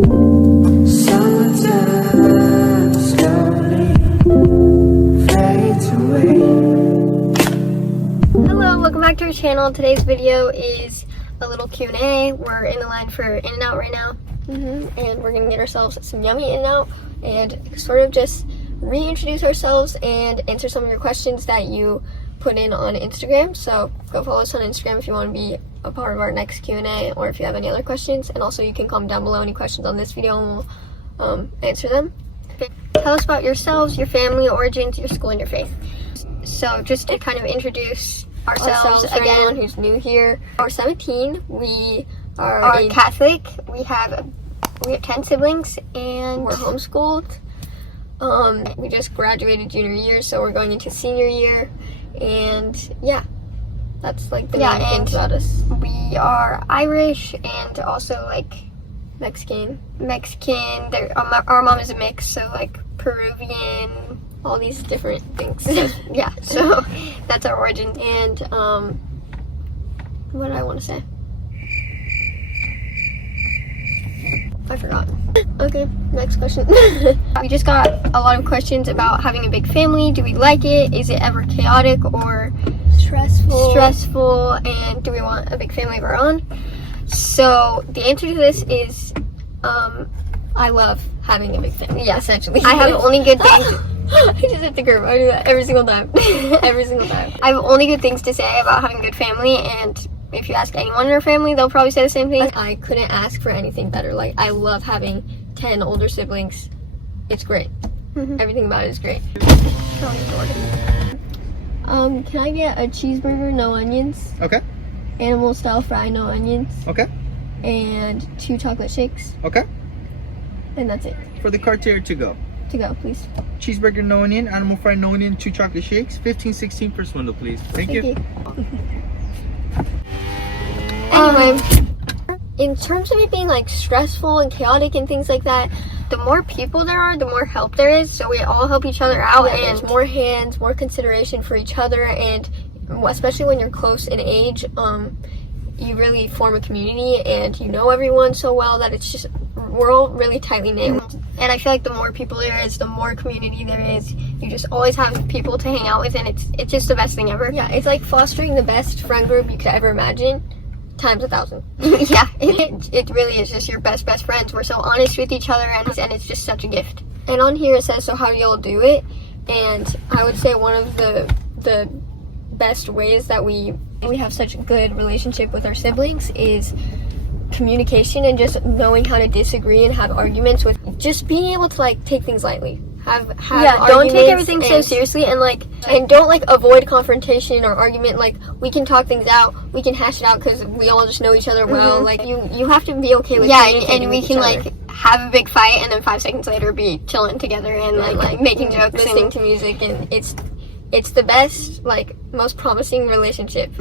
Summertime slowly fades away. Hello, welcome back to our channel. Today's video is a little Q&A. We're in the line for In-N-Out right now, and we're gonna get ourselves some yummy In-N-Out and sort of just reintroduce ourselves and answer some of your questions that you put in on Instagram. So go follow us on Instagram if you want to be a part of our next Q&A, or if you have any other questions. And also you can comment down below any questions on this video and we'll answer them. Tell us about yourselves, your family, origins, your school, and your faith. So just to kind of introduce ourselves for anyone who's new here. We're 17. We are Catholic. We have 10 siblings, and we're homeschooled. We just graduated junior year, so we're going into senior year, and yeah, that's like the main things about us. We are Irish and also like Mexican. Our mom is a mix, so like Peruvian, all these different things. Yeah, so that's our origin. And what did I want to say? I forgot. Okay, next question. We just got a lot of questions about having a big family. Do we like it? Is it ever chaotic or stressful? And do we want a big family of our own? So the answer to this is I love having a big family. Yeah, essentially. I have only good things. I just hit the curve. I do that every single time. Every single time. I have only good things to say about having a good family, and if you ask anyone in our family, they'll probably say the same thing. I couldn't ask for anything better. Like, I love having 10 older siblings. It's great. Everything about it is great. Can I get a cheeseburger, no onions? Okay. Animal style fry, no onions. Okay. And 2 chocolate shakes. Okay. And that's it. For the cart here to go. To go, please. Cheeseburger, no onion. Animal fry, no onion. 2 chocolate shakes. 15-16 per swindle, please. Thank you. Anyway, in terms of it being like stressful and chaotic and things like that, the more people there are, the more help there is. So we all help each other out, and there's more hands, more consideration for each other, and especially when you're close in age, you really form a community and you know everyone so well that it's just, we're all really tightly knit. And I feel like the more people there is, the more community there is. You just always have people to hang out with, and it's just the best thing ever. Yeah, it's like fostering the best friend group you could ever imagine, times 1,000. Yeah, it really is just your best friends. We're so honest with each other, and it's just such a gift. And on here it says, so how do y'all do it? And I would say one of the best ways that we have such a good relationship with our siblings is communication, and just knowing how to disagree and have arguments, with just being able to like take things lightly. Don't take everything so seriously, and don't like avoid confrontation or argument. Like, we can talk things out, we can hash it out, because we all just know each other well. Like, you have to be okay with and we can like have a big fight and then 5 seconds later be chilling together and like making jokes, listening to music, and it's the best, like, most promising relationship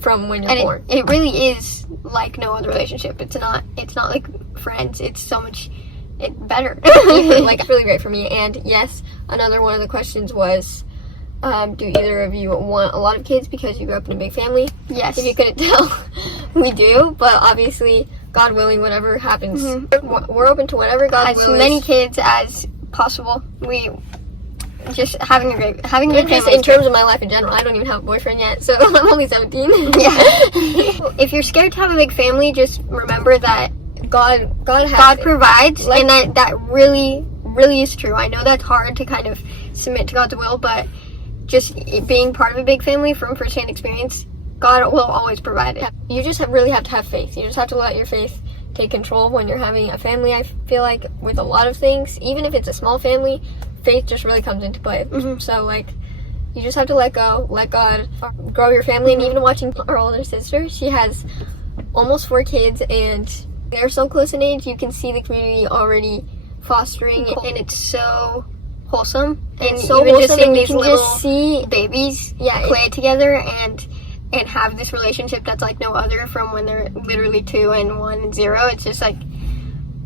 from when you're born. It really is like no other relationship. It's not like friends. It's so much better. Like, it's really great for me. And yes, another one of the questions was, do either of you want a lot of kids because you grew up in a big family? Yes. If you couldn't tell, we do. But obviously, God willing, whatever happens, we're open to whatever God wills. As many kids as possible. We just having a good family. Just in terms of my life in general, I don't even have a boyfriend yet, so I'm only 17. Yeah. If you're scared to have a big family, just remember that God provides, and that really is true. I know that's hard to kind of submit to God's will, but just being part of a big family, from firsthand experience, God will always provide it. You just really have to have faith. You just have to let your faith take control when you're having a family. I feel like with a lot of things, even if it's a small family, faith just really comes into play. So like, you just have to let go, let God grow your family. And even watching our older sister, she has almost 4 kids, and they're so close in age. You can see the community already fostering, and it's so wholesome. And so even just seeing these little see babies play together and have this relationship that's like no other, from when they're literally 2 and 1 and 0. It's just like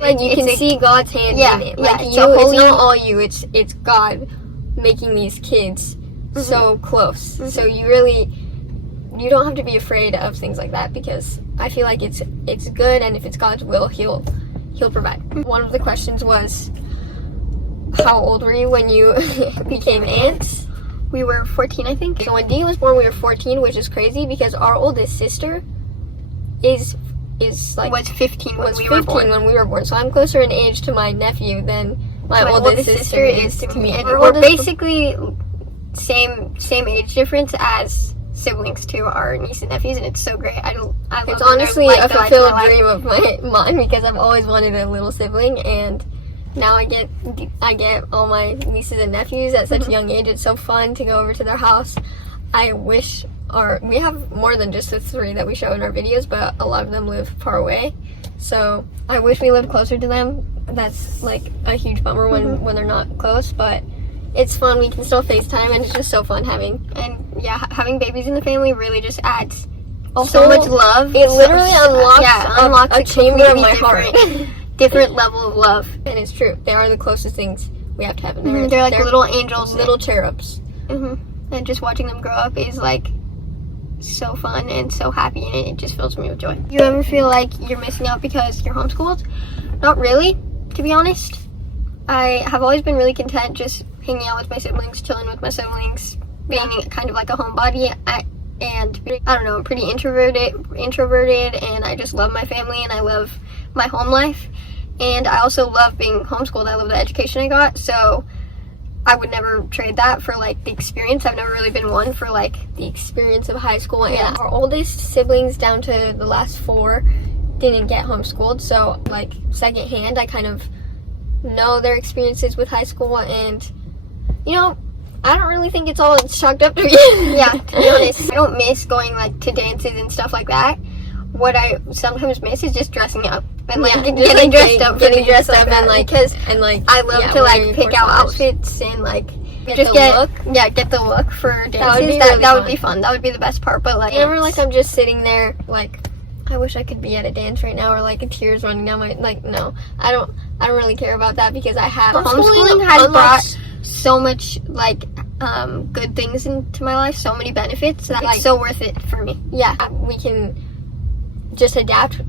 you can see God's hand in it. Like, it's not all you. It's God making these kids so close. So you don't have to be afraid of things like that, because I feel like it's good, and if it's God's will, he'll he'll provide. One of the questions was, how old were you when you became aunts? We were 14, I think. So when Dee was born, we were 14, which is crazy because our oldest sister was 15 when we were born. So I'm closer in age to my nephew than my oldest sister is to me. And we're basically same age difference as siblings to our nieces and nephews, and it's so great. It's honestly a fulfilled dream of mine because I've always wanted a little sibling, and now I get all my nieces and nephews at such a young age. It's so fun to go over to their house. I wish we have more than just the 3 that we show in our videos, but a lot of them live far away. So I wish we lived closer to them. That's like a huge bummer when they're not close, but it's fun. We can still FaceTime, and it's just so fun having babies in the family really just adds so much love. It literally unlocks a chamber of my heart. Different level of love. And it's true. They are the closest things we have to have in there. They're like little angels. Little cherubs. And just watching them grow up is like so fun and so happy, and it just fills me with joy. You ever feel like you're missing out because you're homeschooled? Not really, to be honest. I have always been really content just hanging out with my siblings, chilling with my siblings, being kind of like a homebody. And I don't know, I'm pretty introverted, and I just love my family, and I love my home life, and I also love being homeschooled. I love the education I got, so I would never trade that for like the experience. I've never really been one for like the experience of high school. And our oldest siblings down to the last 4 didn't get homeschooled, so like secondhand I kind of know their experiences with high school, and you know, I don't really think it's all chalked up to me. Yeah, to be honest, I don't miss going like to dances and stuff like that. What I sometimes miss is just dressing up and like getting dressed up and like I love to like pick out outfits and like get the look for dances. That would be fun. That would be the best part. But like whenever like I'm just sitting there like, I wish I could be at a dance right now, or like tears running down my no, I don't really care about that because I have homeschooling has brought so much like good things into my life, so many benefits that it's so worth it for me. Yeah, we can just adapt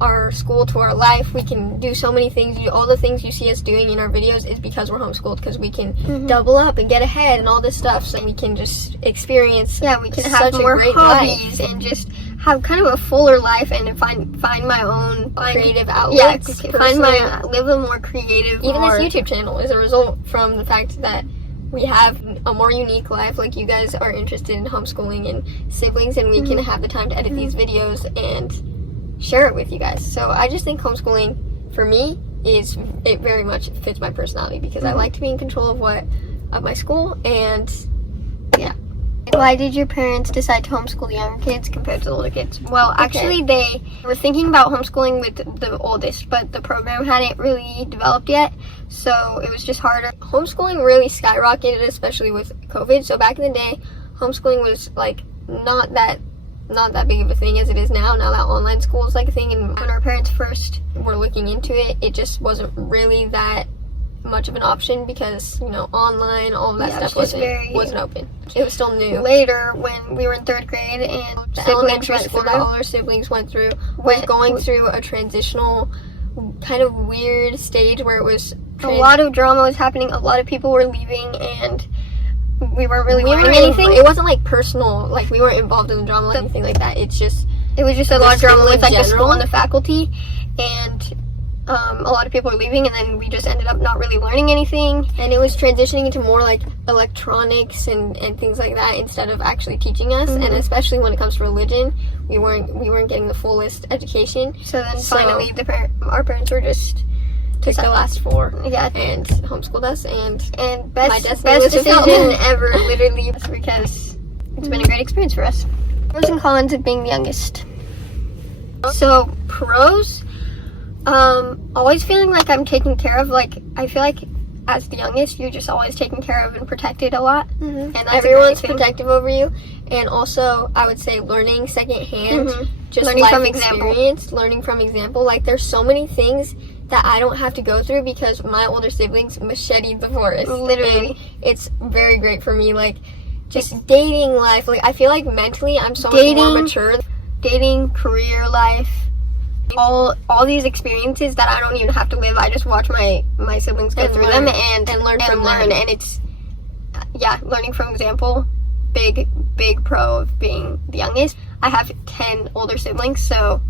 our school to our life. We can do so many things. All the things you see us doing in our videos is because we're homeschooled, because we can double up and get ahead and all this stuff, so we can just experience we can have more hobbies and just have kind of a fuller life and find my own creative outlets. Live a more creative. Even this YouTube channel is a result from the fact that we have a more unique life. Like, you guys are interested in homeschooling and siblings, and we can have the time to edit these videos and share it with you guys. So I just think homeschooling for me it very much fits my personality, because I like to be in control of my school. And yeah. Why did your parents decide to homeschool the younger kids compared to the older kids? Well, actually, they were thinking about homeschooling with the oldest, but the program hadn't really developed yet, so it was just harder. Homeschooling really skyrocketed, especially with COVID. So back in the day, homeschooling was like not that big of a thing as it is now. Now that online school is like a thing, and when our parents first were looking into it, it just wasn't really that much of an option, because online, all of that stuff wasn't open. It was still new. Later, when we were in 3rd grade and the elementary school that all our siblings went through was going through a transitional kind of weird stage where it was a lot of drama was happening, a lot of people were leaving, and we weren't really learning anything. It wasn't like personal, like we weren't involved in the drama or anything like that. It was just a lot of drama with like the school and the faculty, and a lot of people were leaving, and then we just ended up not really learning anything, and it was transitioning into more like electronics and things like that instead of actually teaching us. And especially when it comes to religion, we weren't getting the fullest education. So then finally our parents were just took the last 4 and homeschooled us, and best decision ever, literally, because it's been a great experience for us. Pros and cons of being the youngest. So pros, always feeling like I'm taken care of. Like, I feel like as the youngest, you're just always taken care of and protected a lot, and everyone's protective over you. And also, I would say learning secondhand, just learning life experience, learning from example. Like, there's so many things that I don't have to go through because my older siblings macheted the forest. Literally, and it's very great for me. Like, just dating life. Like, I feel like mentally, I'm so much more mature. Dating, career life, all these experiences that I don't even have to live. I just watch my siblings go through them and learn from them. And it's learning from example. Big pro of being the youngest. I have 10 older siblings, so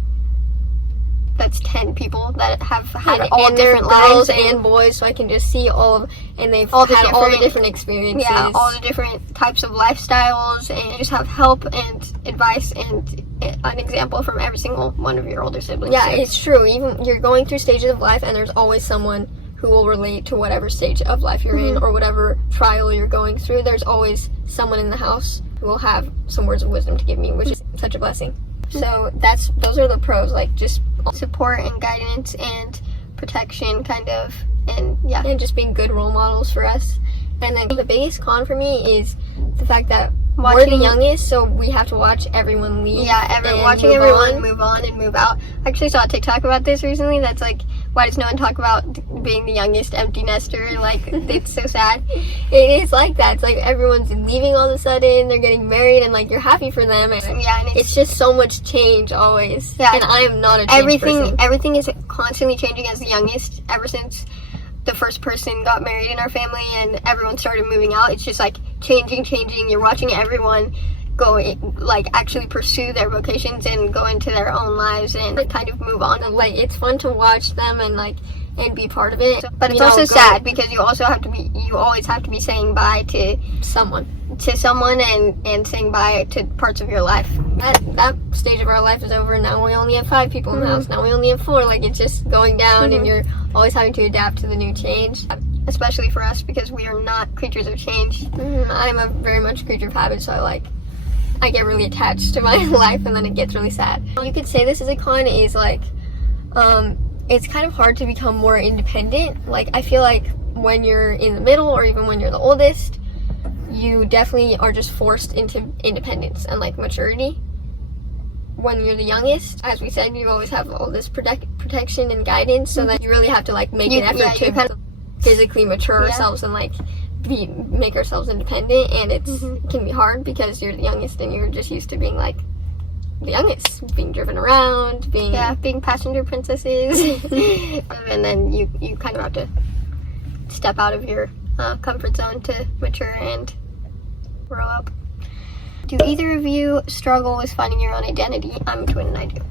that's 10 people that have had all different lives and boys, so I can just see and they've had all the different experiences. Yeah, all the different types of lifestyles, and just have help and advice and an example from every single one of your older siblings. Yeah, it's true. Even you're going through stages of life, and there's always someone who will relate to whatever stage of life you're in or whatever trial you're going through. There's always someone in the house who will have some words of wisdom to give me, which is such a blessing. So those are the pros, like just support and guidance and protection kind of, and just being good role models for us. And then the biggest con for me is the fact that we're the youngest, so we have to watch everyone leave. Yeah, watching everyone move on and move out. I actually saw a TikTok about this recently that's like, why does no one talk about being the youngest empty nester? Like, it's so sad. It is like that. It's like everyone's leaving all of a sudden, they're getting married, and like you're happy for them. And and it's just so much change always. Yeah, and I am not a change person. Everything is constantly changing as the youngest ever since the first person got married in our family and everyone started moving out. It's just like changing. You're watching everyone go, like, actually pursue their vocations and go into their own lives and kind of move on. And like, it's fun to watch them and like and be part of it, but it's also sad because you always have to be saying bye to someone and saying bye to parts of your life. That stage of our life is over. Now we only have 5 people in the house. Now we only have 4. Like, it's just going down, and you're always having to adapt to the new change, especially for us because we are not creatures of change. I'm a very much creature of habit, so I get really attached to my life, and then it gets really sad. You could say this as a con is like, it's kind of hard to become more independent. Like, I feel like when you're in the middle or even when you're the oldest, you definitely are just forced into independence and like maturity. When you're the youngest, as we said, you always have all this protection and guidance, so that you really have to like make an effort to kind of physically mature ourselves and like make ourselves independent, and it can be hard because you're the youngest and you're just used to being like the youngest, being driven around, being passenger princesses. And then you kind of have to step out of your comfort zone to mature and grow up. Do either of you struggle with finding your own identity? I'm a twin and I do.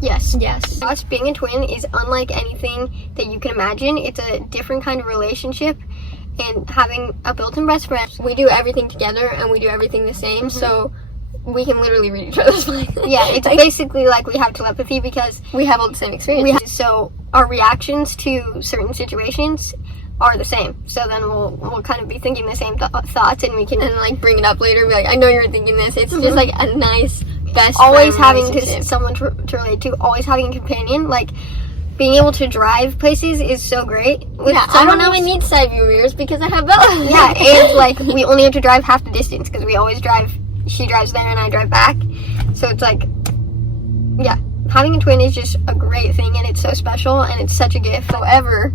Yes. Us being a twin is unlike anything that you can imagine. It's a different kind of relationship, and having a built-in best friend, we do everything together and we do everything the same, so we can literally read each other's minds. Yeah, it's like, basically like we have telepathy because we have all the same experiences. So our reactions to certain situations are the same. So then we'll kind of be thinking the same thoughts, and we can like bring it up later and be like, I know you were thinking this. It's just like a nice best always having someone to relate to, always having a companion. Like, being able to drive places is so great. I don't know, I need side view mirrors because I have Bella. Yeah, and like we only have to drive half the distance because we always drive. She drives there and I drive back. So it's like, having a twin is just a great thing, and it's so special and it's such a gift. However,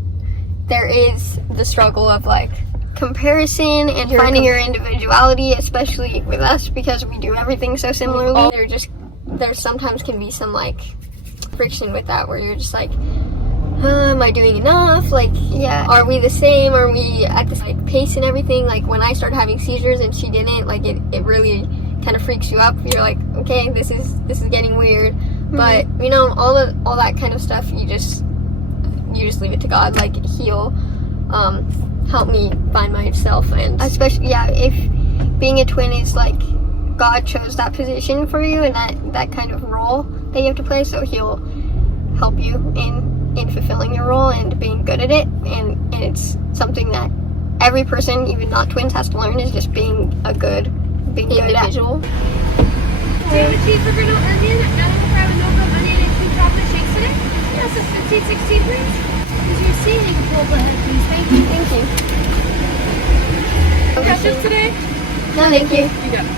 there is the struggle of like comparison and finding your individuality, especially with us because we do everything so similarly. There sometimes can be some like friction with that, where you're just like, am I doing enough? Like, are we the same? Are we at this like pace and everything? Like, when I started having seizures and she didn't, like it really kind of freaks you up. You're like, okay, this is getting weird. But you know, all that kind of stuff, you just leave it to God. Like, He'll help me find myself, and especially if being a twin is like God chose that position for you and that kind of role that you have to play, so He'll help you in fulfilling your role and being good at it, and it's something that every person, even not twins, has to learn, is just being good individual. Do you have a cheeseburger, no onion, animal fry with no milk, onion, and 2 chocolate shakes today? Yes, it's 15.16, please. Is your seat, you can pull up ahead, please. Thank you. Questions today? No, thank you. You got it.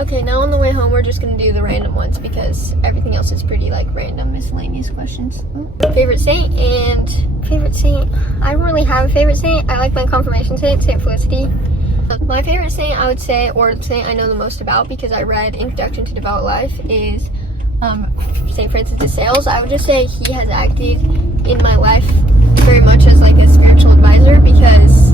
Okay, Okay, now on the way home, we're just gonna do the random ones because everything else is pretty like random, miscellaneous questions. Favorite saint I don't really have a favorite saint. I like my confirmation saint, Saint Felicity. My favorite saint, I would say, or the saint I know the most about because I read Introduction to Devout Life, is Saint Francis de Sales. I would just say he has acted in my life very much as like a spiritual advisor because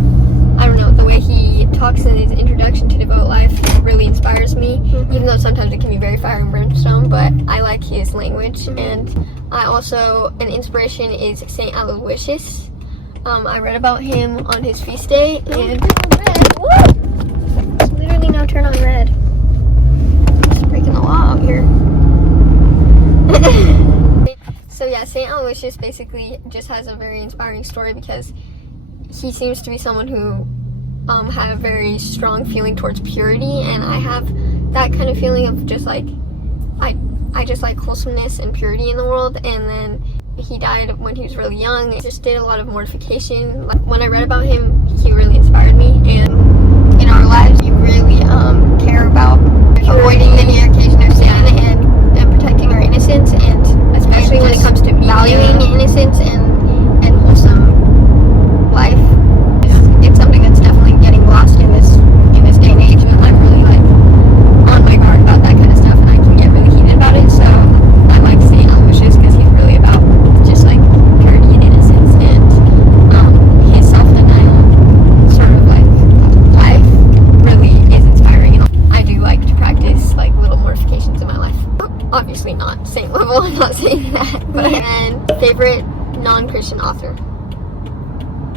I don't know, the way he talks in his Introduction to Devout Life really inspires me, even though sometimes it can be very fire and brimstone, but I like his language. And I also, an inspiration is Saint Aloysius. I read about him on his feast day, and it's literally now turned on red. It's breaking the law out here. So yeah, Saint Aloysius basically just has a very inspiring story because he seems to be someone who had a very strong feeling towards purity, and I have that kind of feeling of just like I just like wholesomeness and purity in the world. And then he died when he was really young. He just did a lot of mortification. Like, when I read about him, he really inspired me. And in our lives, you really care about avoiding any occasion of sin and protecting our innocence, and especially when it comes to valuing innocence and wholesome life. It's something that's definitely getting lost in this day and age, and I'm really like on my guard about that kind of stuff, and I can get really heated about it. So I like Saint Aloysius because he's really about just like purity and innocence, and his self-denial sort of like life really is inspiring. And I do like to practice like little mortifications in my life. Obviously not saint level, I'm not saying that. But then favorite non-Christian author.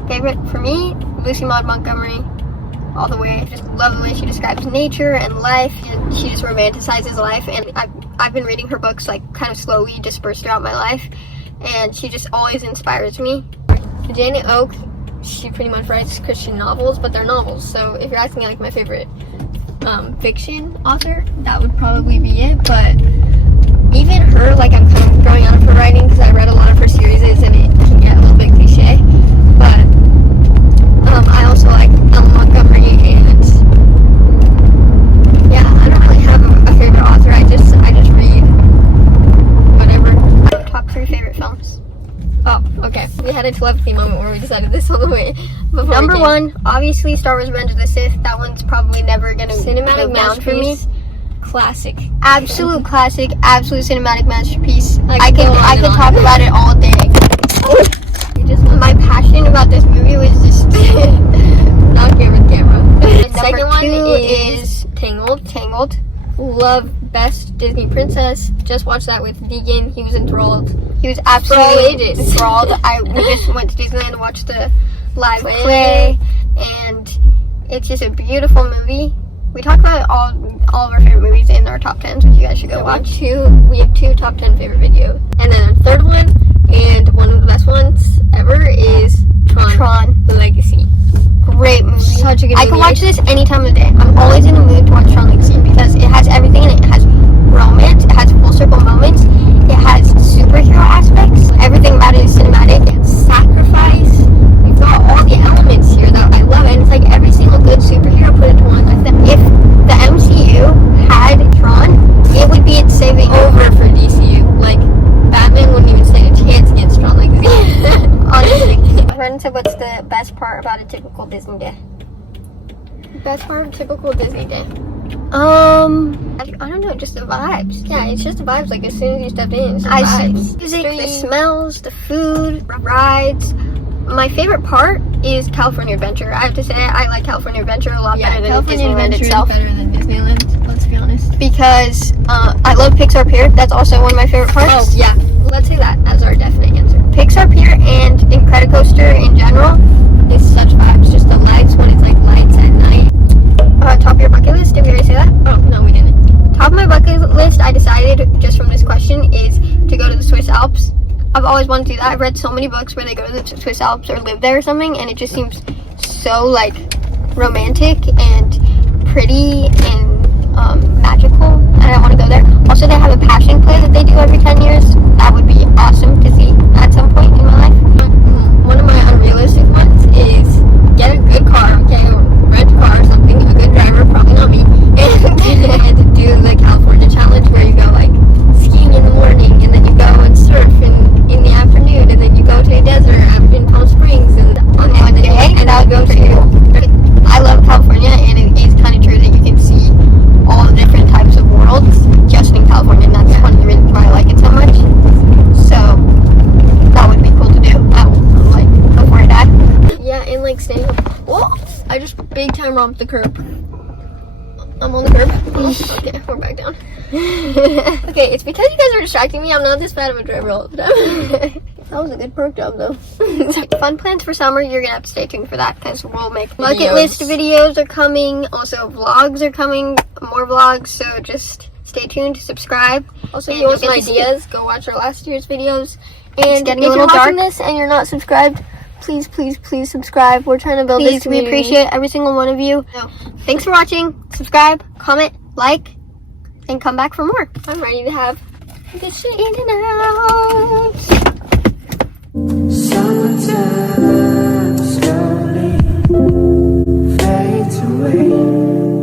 Favorite for me, Lucy Maud Montgomery, all the way. I just love the way she describes nature and life, and she just romanticizes life. And I've been reading her books like kind of slowly dispersed throughout my life, and she just always inspires me. Janet Oak, she pretty much writes Christian novels, but they're novels. So if you're asking like my favorite fiction author, that would probably be it. But even her, like, I'm kind of growing out of her writing because I read a lot of her series and it can get a little bit cliche. But I also like Ellen Montgomery, and yeah, I don't really have a favorite author. I just read whatever. Top 3 favorite films. Oh, okay. We had a telepathy moment where we decided this on the way. Number 1, obviously Star Wars Revenge of the Sith. That one's probably never gonna go down for me. Classic. Absolute classic. Absolute cinematic masterpiece. I could talk about it all day. My passion about this movie was just not here with camera. The second one is Tangled. Love Best Disney Princess. Just watched that with Deegan. He was enthralled. He was absolutely enthralled. We just went to Disneyland to watch the live play, and it's just a beautiful movie. We talk about all of our favorite movies in our top 10s, which you guys should go watch. We have 2 top 10 favorite videos. And then our third one, and one of the best ones ever, is Tron Legacy. Great movie. Such a good movie. I can watch this any time of the day. I'm always in the mood to watch Tron Legacy because it has everything in it. It has romance, it has full circle moments, it has superhero aspects. Everything about it is cinematic. Sacrifice. We've got all the elements here that I love, and it's like every single good superhero put into one. If the MCU had Tron, it would be its saving over for DCU. Like, Batman wouldn't even stand a chance against Tron Legacy. Honestly. Brennan said, what's the best part about a typical Disney day? Best part of a typical Disney day? I don't know, just the vibes. Yeah, it's just the vibes. Like, as soon as you step in, it's the vibes. Music, the smells, the food, rides. My favorite part is California Adventure. I have to say, I like California Adventure a lot better than Disneyland itself. Better than Disneyland, let's be honest. Because I love Pixar Pier. That's also one of my favorite parts. Oh, yeah. Let's say that as our definite answer. Pixar Pier and Incredicoaster in general is such vibes. Just the lights when it's like lights at night. Top of your bucket list, did we already say that? Oh, no, we didn't. Top of my bucket list, I decided just from this question, is to go to the Swiss Alps. I've always wanted to do that. I've read so many books where they go to the Swiss Alps or live there or something, and it just seems so like romantic and pretty and magical, and I want to go there. Also, they have a passion play that they do every 10 years. That would be awesome to see at some point in my life. One of my unrealistic ones is get a good car, okay, rent a car or something, a good driver, probably not me, and do the curb. I'm on the curb. Okay, we're back down. Okay, it's because you guys are distracting me. I'm not this bad of a driver all the time. That was a good perk job though. Fun plans for summer, you're gonna have to stay tuned for that because we'll make bucket list videos are coming. Also vlogs are coming, more vlogs, so just stay tuned, subscribe. Also, if you want some ideas, go watch our last year's videos. And if you're watching this and you're not subscribed, please, please, please subscribe. We're trying to build this. We appreciate every single one of you. So, thanks for watching. Subscribe, comment, like, and come back for more. I'm ready to have this shit in and out. Summertime slowly fades away.